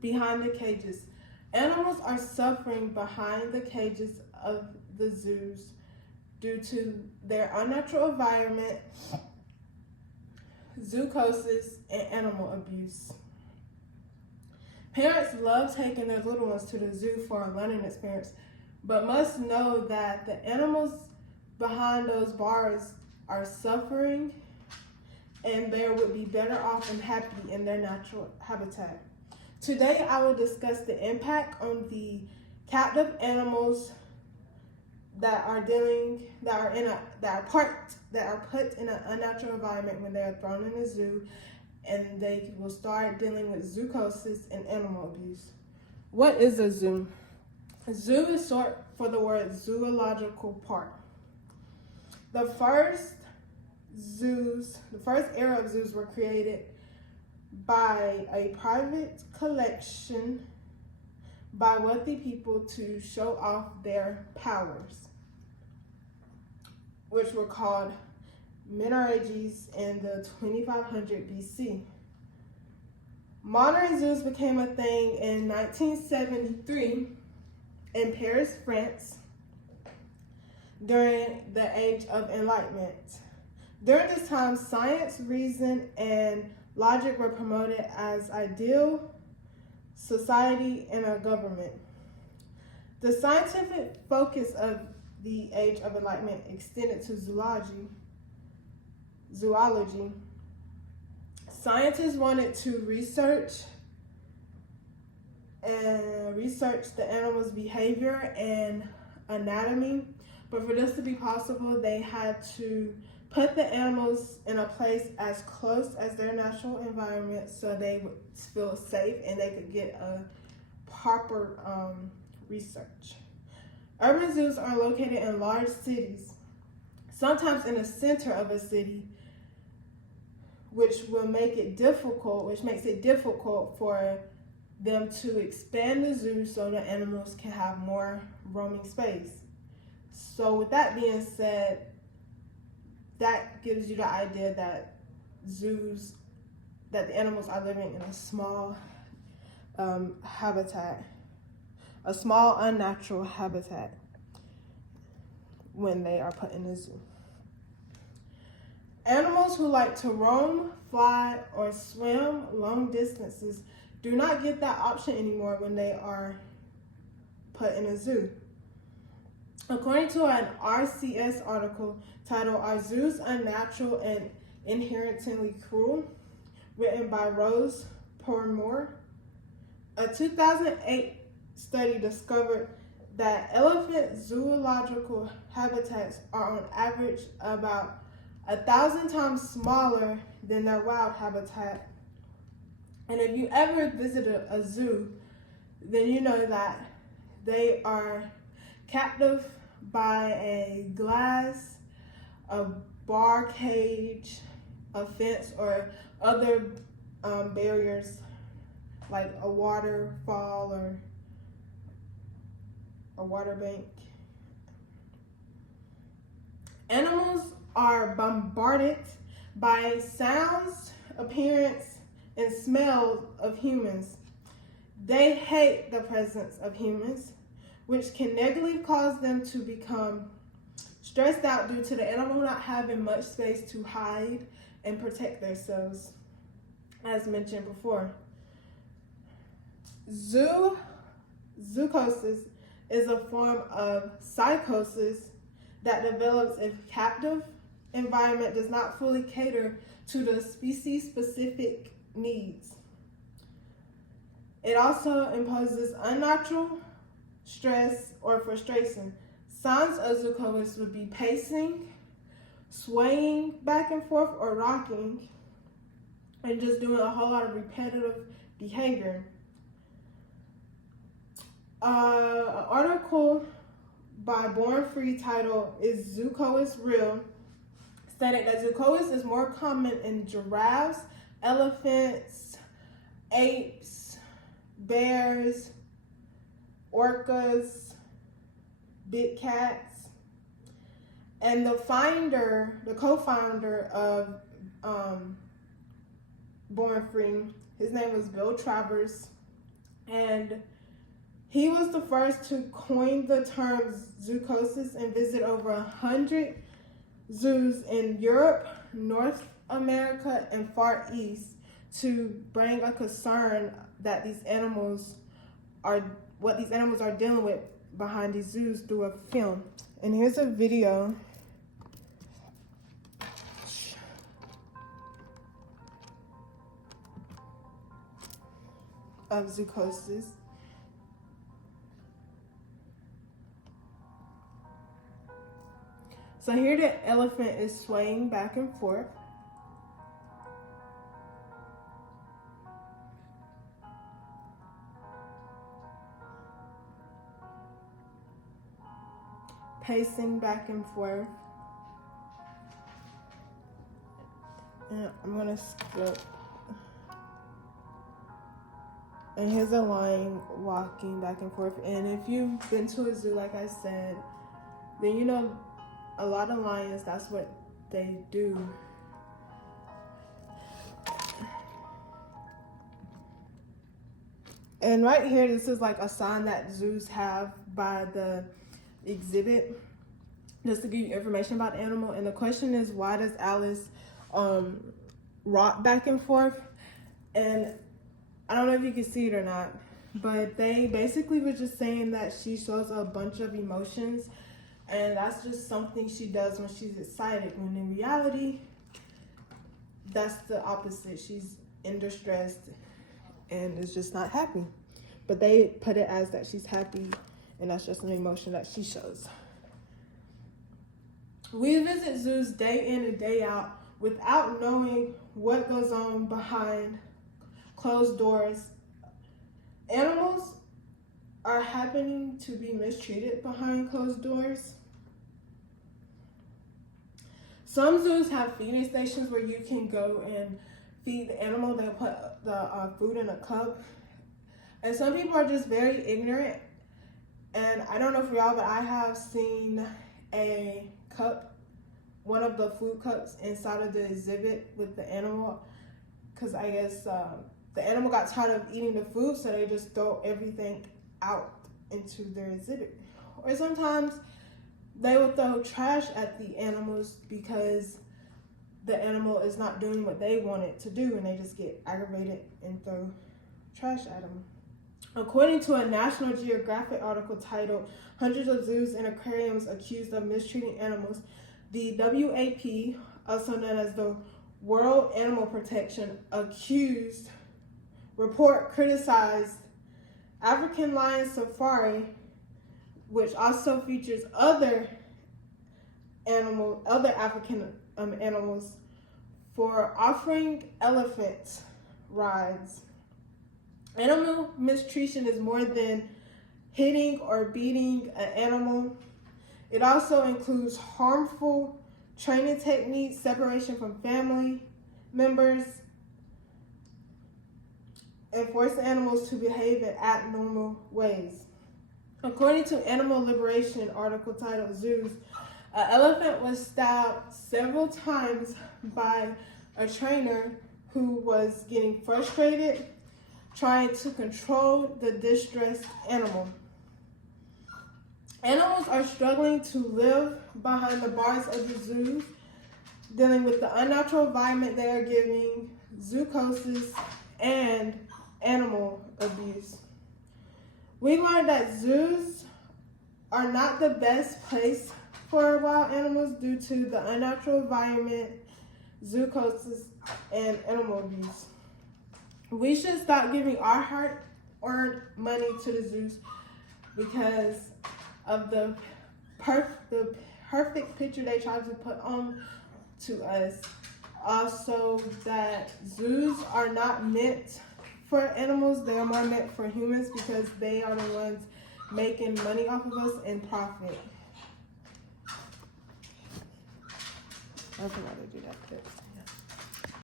behind the cages. Animals are suffering behind the cages of the zoos due to their unnatural environment, zoochosis, and animal abuse. Parents love taking their little ones to the zoo for a learning experience, but must know that the animals behind those bars are suffering and they would be better off and happy in their natural habitat. Today, I will discuss the impact on the captive animals that are put in an unnatural environment when they are thrown in a zoo, and they will start dealing with zoochosis and animal abuse. What is a zoo? A zoo is short for the word zoological park. The first era of zoos were created by a private collection by wealthy people to show off their powers, which were called Menages in the 2500 BC. Modern zoos became a thing in 1973 in Paris, France, during the Age of Enlightenment. During this time, science, reason, and logic were promoted as ideal society and a government. The scientific focus of the Age of Enlightenment extended to zoology. Scientists wanted to research the animal's behavior and anatomy, but for this to be possible, they had to put the animals in a place as close as their natural environment so they would feel safe and they could get a proper research. Urban zoos are located in large cities, sometimes in the center of a city, which makes it difficult for them to expand the zoo so the animals can have more roaming space. So with that being said, that gives you the idea that the animals are living in a small habitat, a small unnatural habitat when they are put in a zoo. Animals who like to roam, fly, or swim long distances do not get that option anymore when they are put in a zoo. According to an RCS article titled "Are Zoos Unnatural and Inherently Cruel?" written by Rose Pormore, a 2008 study discovered that elephant zoological habitats are on average about 1,000 times smaller than their wild habitat. And if you ever visited a zoo, then you know that they are captive by a glass, a bar cage, a fence, or other barriers like a waterfall or a water bank. Animals are bombarded by sounds, appearance, and smells of humans. They hate the presence of humans, which can negatively cause them to become stressed out due to the animal not having much space to hide and protect themselves, as mentioned before. Zoochosis is a form of psychosis that develops if captive environment does not fully cater to the species-specific needs. It also imposes unnatural stress or frustration. Signs of zoochosis would be pacing, swaying back and forth or rocking, and just doing a whole lot of repetitive behavior. An article by Born Free titled "Is Zoochosis Real?" stated that zoochosis is more common in giraffes, elephants, apes, bears, orcas, big cats. And the co-founder of Born Free, his name was Bill Travers, And he was the first to coin the term zoochosis and visit over 100 zoos in Europe, North America, and Far East to bring a concern that what these animals are dealing with behind these zoos through a film. And here's a video of zoochosis. So here the elephant is swaying back and forth. Pacing back and forth. And I'm gonna skip. And here's a lion walking back and forth. And if you've been to a zoo, like I said, then you know a lot of lions, that's what they do. And right here, this is like a sign that zoos have by the exhibit, just to give you information about the animal. And the question is, why does Alice rock back and forth? And I don't know if you can see it or not, but they basically were just saying that she shows a bunch of emotions, and that's just something she does when she's excited, when in reality, that's the opposite. She's in distress and is just not happy. But they put it as that she's happy, and that's just an emotion that she shows. We visit zoos day in and day out without knowing what goes on behind closed doors. Animals are happening to be mistreated behind closed doors. Some zoos have feeding stations where you can go and feed the animal. They'll put the food in a cup. And some people are just very ignorant. And I don't know for y'all, but I have seen a cup, one of the food cups inside of the exhibit with the animal. Because I guess the animal got tired of eating the food, so they just throw everything out into their exhibit. Or sometimes they will throw trash at the animals because the animal is not doing what they want it to do, and they just get aggravated and throw trash at them. According to a National Geographic article titled "Hundreds of Zoos and Aquariums Accused of Mistreating Animals," the WAP, also known as the World Animal Protection report criticized African Lion Safari, which also features other African animals, for offering elephant rides. Animal mistreatment is more than hitting or beating an animal. It also includes harmful training techniques, separation from family members, and forcing animals to behave in abnormal ways. According to Animal Liberation article titled "Zoos," an elephant was stabbed several times by a trainer who was getting frustrated trying to control the distressed animal. Animals are struggling to live behind the bars of the zoo, dealing with the unnatural environment they are giving, zoochosis, and animal abuse. We learned that zoos are not the best place for wild animals due to the unnatural environment, zoochosis, and animal abuse. We should stop giving our hard-earned money to the zoos because of the perfect picture they try to put on to us. Also, that zoos are not meant for animals. They are more meant for humans because they are the ones making money off of us and profit. I forgot to do that.